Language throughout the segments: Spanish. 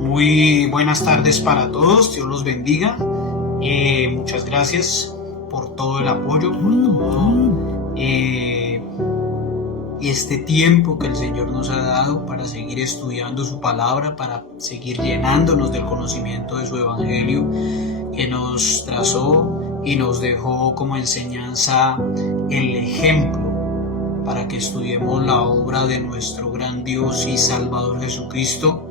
Muy buenas tardes para todos, Dios los bendiga. Muchas gracias por todo el apoyo, por todo este tiempo que el Señor nos ha dado para seguir estudiando su palabra, para seguir llenándonos del conocimiento de su evangelio que nos trazó y nos dejó como enseñanza el ejemplo para que estudiemos la obra de nuestro gran Dios y Salvador Jesucristo,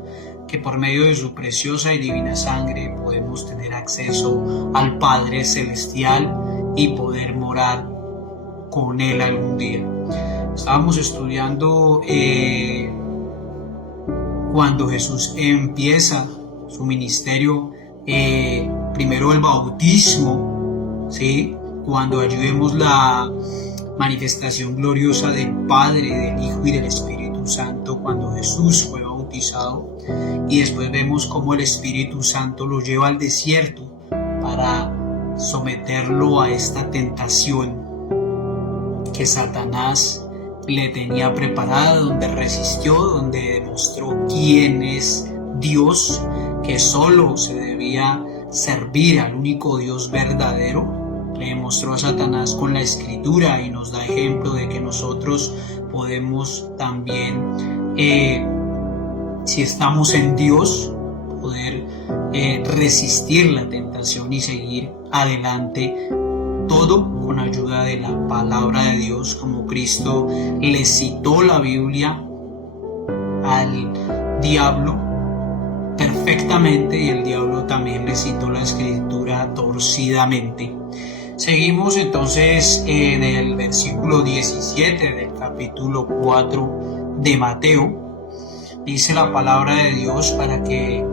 que por medio de su preciosa y divina sangre podemos tener acceso al Padre Celestial y poder morar con Él algún día. Estábamos estudiando cuando Jesús empieza su ministerio, primero el bautismo, ¿sí? Cuando allí vemos la manifestación gloriosa del Padre, del Hijo y del Espíritu Santo cuando Jesús fue bautizado, y después vemos cómo el Espíritu Santo lo lleva al desierto para someterlo a esta tentación que Satanás le tenía preparada, donde resistió, donde demostró quién es Dios, que solo se debía servir al único Dios verdadero. Le demostró a Satanás con la Escritura y nos da ejemplo de que nosotros podemos también, si estamos en Dios, poder resistir la tentación y seguir adelante, todo con ayuda de la palabra de Dios, como Cristo le citó la Biblia al diablo perfectamente y el diablo también le citó la Escritura torcidamente. Seguimos entonces en el versículo 17 del capítulo 4 de Mateo. Dice la palabra de Dios para que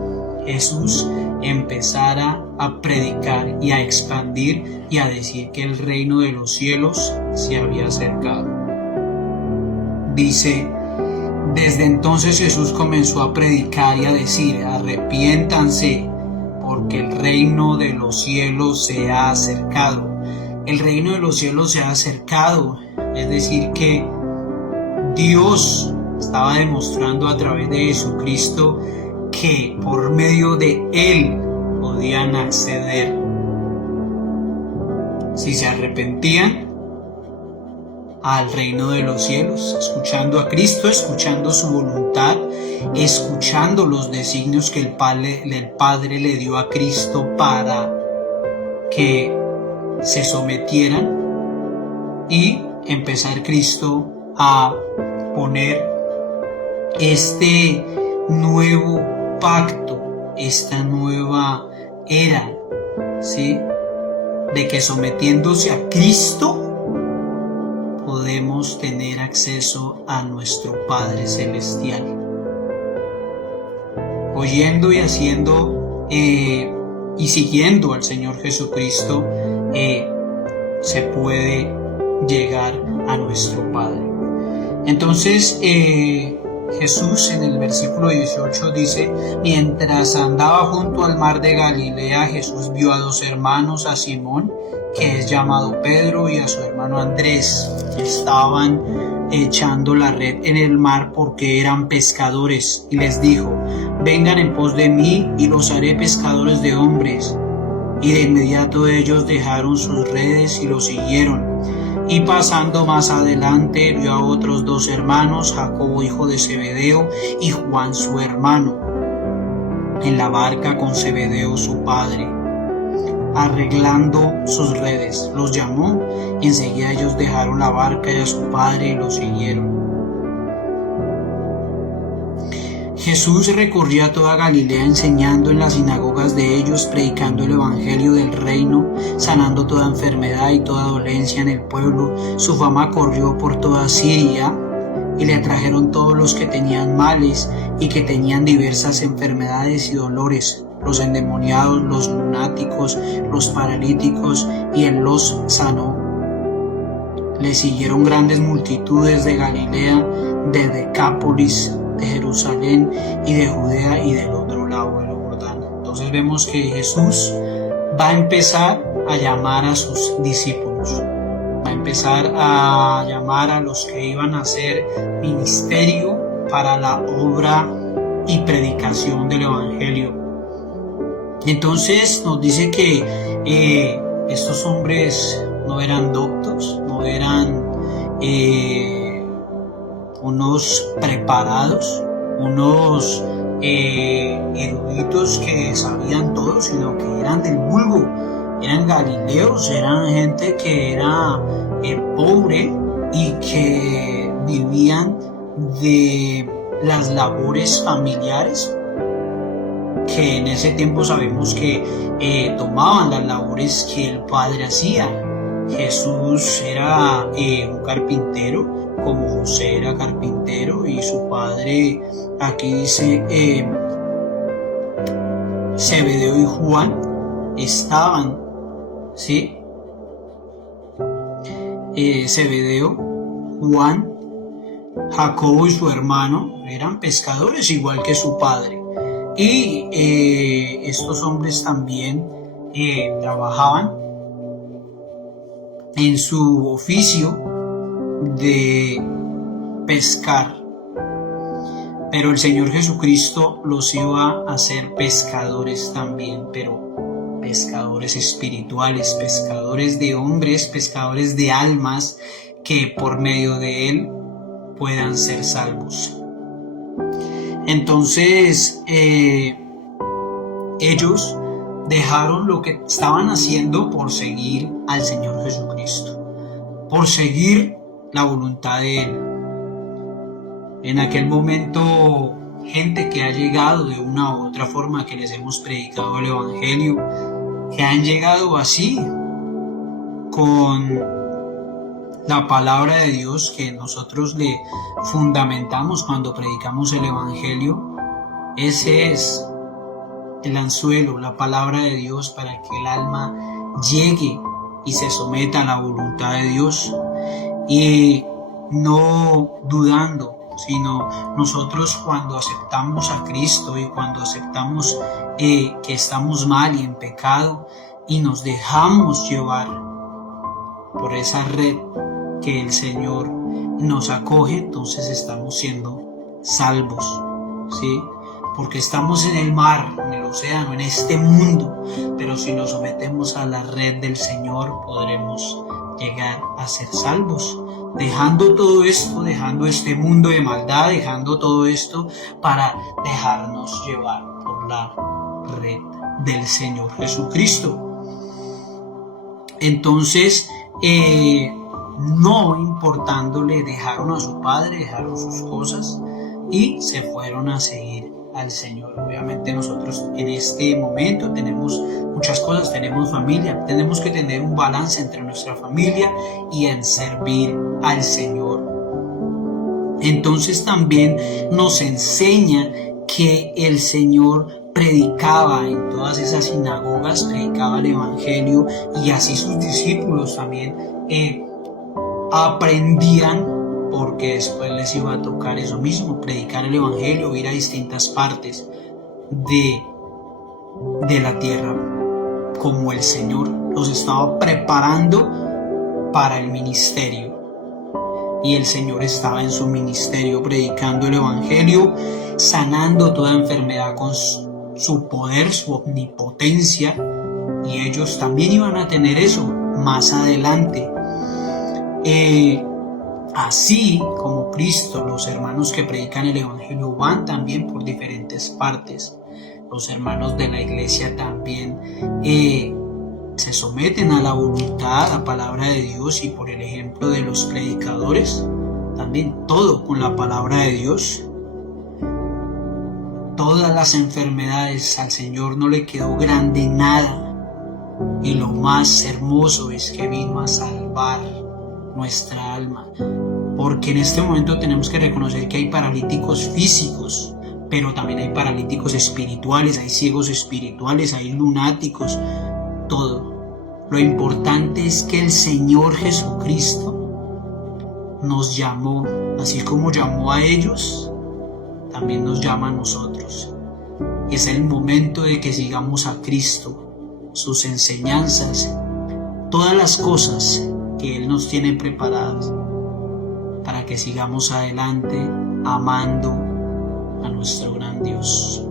Jesús empezara a predicar y a expandir y a decir que el reino de los cielos se había acercado. Dice: desde entonces Jesús comenzó a predicar y a decir: arrepiéntanse, porque el reino de los cielos se ha acercado. El reino de los cielos se ha acercado, es decir que Dios estaba demostrando a través de Jesucristo que por medio de Él podían acceder, si se arrepentían, al reino de los cielos, escuchando a Cristo, escuchando su voluntad, escuchando los designios que el Padre le dio a Cristo para que se sometieran, y empezar Cristo a poner este nuevo pacto, esta nueva era, ¿sí? De que sometiéndose a Cristo podemos tener acceso a nuestro Padre Celestial. Oyendo y haciendo y siguiendo al Señor Jesucristo, se puede llegar a nuestro Padre. Entonces Jesús en el versículo 18 dice: mientras andaba junto al mar de Galilea, Jesús vio a dos hermanos, a Simón, que es llamado Pedro, y a su hermano Andrés. Estaban echando la red en el mar porque eran pescadores, y les dijo: vengan en pos de mí y los haré pescadores de hombres. Y de inmediato ellos dejaron sus redes y lo siguieron. Y pasando más adelante vio a otros dos hermanos, Jacobo hijo de Zebedeo y Juan su hermano, en la barca con Zebedeo su padre, arreglando sus redes. Los llamó y enseguida ellos dejaron la barca y a su padre y lo siguieron. Jesús recorría toda Galilea, enseñando en las sinagogas de ellos, predicando el evangelio del reino, sanando toda enfermedad y toda dolencia en el pueblo. Su fama corrió por toda Siria, y le trajeron todos los que tenían males y que tenían diversas enfermedades y dolores, los endemoniados, los lunáticos, los paralíticos, y Él los sanó. Le siguieron grandes multitudes de Galilea, de Decápolis, de Jerusalén y de Judea y del otro lado del Jordán. Entonces vemos que Jesús va a empezar a llamar a sus discípulos, va a empezar a llamar a los que iban a hacer ministerio para la obra y predicación del Evangelio. Entonces nos dice que estos hombres no eran doctos, no eran unos preparados, unos eruditos que sabían todo, sino que eran del vulgo, eran galileos, eran gente que era pobre y que vivían de las labores familiares, que en ese tiempo sabemos que tomaban las labores que el padre hacía. Jesús era un carpintero, como José era carpintero, y su padre, aquí dice, Zebedeo y Juan estaban, ¿sí? Zebedeo, Juan, Jacobo y su hermano eran pescadores igual que su padre. Y estos hombres también trabajaban en su oficio de pescar, pero el Señor Jesucristo los iba a hacer pescadores también, pero pescadores espirituales, pescadores de hombres, pescadores de almas, que por medio de Él puedan ser salvos. Entonces ellos dejaron lo que estaban haciendo por seguir al Señor Jesucristo, por seguir la voluntad de Él. En aquel momento, gente que ha llegado de una u otra forma, que les hemos predicado el Evangelio, que han llegado así, con la palabra de Dios que nosotros le fundamentamos cuando predicamos el Evangelio. Ese es el anzuelo, la palabra de Dios, para que el alma llegue y se someta a la voluntad de Dios, y no dudando, sino nosotros cuando aceptamos a Cristo y cuando aceptamos que estamos mal y en pecado, y nos dejamos llevar por esa red que el Señor nos acoge, entonces estamos siendo salvos, ¿sí? Porque estamos en el mar, en el océano, en este mundo, pero si nos sometemos a la red del Señor, podremos llegar a ser salvos, dejando todo esto, dejando este mundo de maldad, dejando todo esto para dejarnos llevar por la red del Señor Jesucristo. Entonces, no importándole, dejaron a su padre, dejaron sus cosas y se fueron a seguir al Señor. Obviamente nosotros en este momento tenemos muchas cosas, tenemos familia, tenemos que tener un balance entre nuestra familia y en servir al Señor. Entonces también nos enseña que el Señor predicaba en todas esas sinagogas, predicaba el Evangelio, y así sus discípulos también aprendían, porque después les iba a tocar eso mismo, predicar el Evangelio, ir a distintas partes de la tierra, como el Señor los estaba preparando para el ministerio. Y el Señor estaba en su ministerio predicando el Evangelio, sanando toda enfermedad con su poder, su omnipotencia, y ellos también iban a tener eso más adelante. Así como Cristo, los hermanos que predican el Evangelio van también por diferentes partes. Los hermanos de la iglesia también se someten a la voluntad, a la palabra de Dios, y por el ejemplo de los predicadores, también todo con la palabra de Dios. Todas las enfermedades, al Señor no le quedó grande nada, y lo más hermoso es que vino a salvar nuestra alma, porque en este momento tenemos que reconocer que hay paralíticos físicos, pero también hay paralíticos espirituales, hay ciegos espirituales, hay lunáticos, todo. Lo importante es que el Señor Jesucristo nos llamó, así como llamó a ellos, también nos llama a nosotros. Y es el momento de que sigamos a Cristo, sus enseñanzas, todas las cosas que Él nos tiene preparadas, para que sigamos adelante amando a nuestro gran Dios.